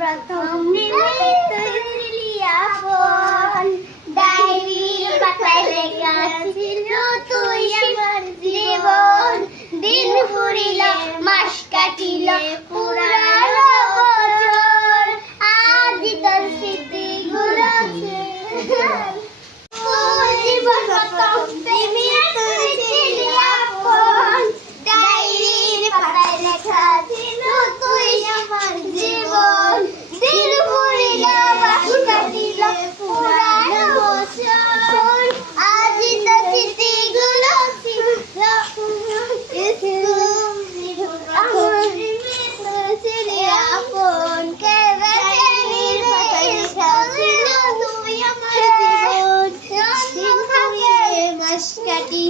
প্রথম দিনে তুই ছিলি আপন, ডায়েরির পাতায় লেখা ছিল তুই আমার জীবন। দিন ফুরিল মাস কাটিল পুরানো বছর, আজ তোর স্মৃতিগুলো জীবন প্রথম দিনে তুই ছিলি আপন, ডায়েরির পাতায় লেখা ছিল তুই আমার জীবন। দিন ফুরিল মাস কাটিল পুরানো বছর, আজ তোর স্মৃতিগুলো আপন কে বেঁচে নিলে ছিল তুই আমার জীবন। মাস কাটি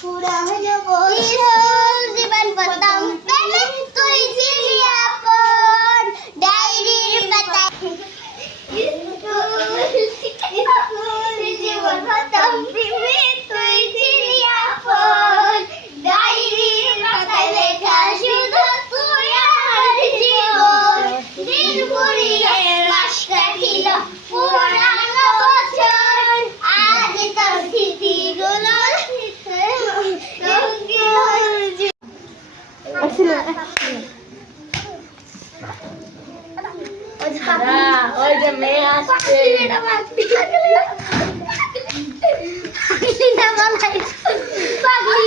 পুরানো বছর, জীবন প্রথম প্রেমে তুই ছিলি আপন, ডায়েরির পাতায় জীবন প্রথম প্রেমে তুই ছিলি আপন, ডায়েরির পাতায় লেখা শুধু তুই আমার জীবন। দিন ফুরিল মাস কাটিল পুরানো বছর, আজ তোর স্মৃতিগুলো ওই যে মেয়ে আসছে পাগলি